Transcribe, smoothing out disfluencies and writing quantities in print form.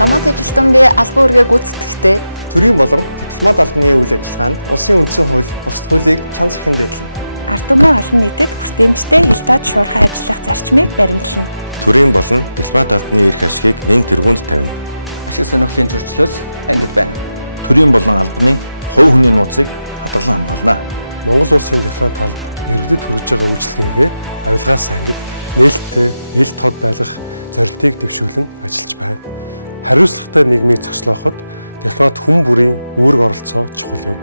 Дипломат ажилтан би албан үүргээ гүйцэтгэхдээ төрийн болон дипломат албаны үйл ажиллагаанд улсын үндсэн хууль, бус хуулийг чанар захин дээдлэнэ. Ард түмэн олон нийтэд хүртээмжтэй хил тод шуурхай ажиллах зарчмыг баримтлана. Төрийн болон дипломат албаны эрх ашигыг нэн тэргуунд тавина. Ашиг сонирхлын зөрчлөөс ангид байна. Төрийн болон албаны хувь хүний нууцыг хадгалан хамгаална. Монгол улсын дипломат алба иргэдэд хүргэж байгаа үйлчлэгээ авилгаас ангид нээлттэй, ил тод байлгах зорилтыг дэвшүүлэн ажиллаж байна. Хариуцлагатай нийгмийг зохицлооход дипломат хүн бүрийн үүрэг оролцоо чухал юм.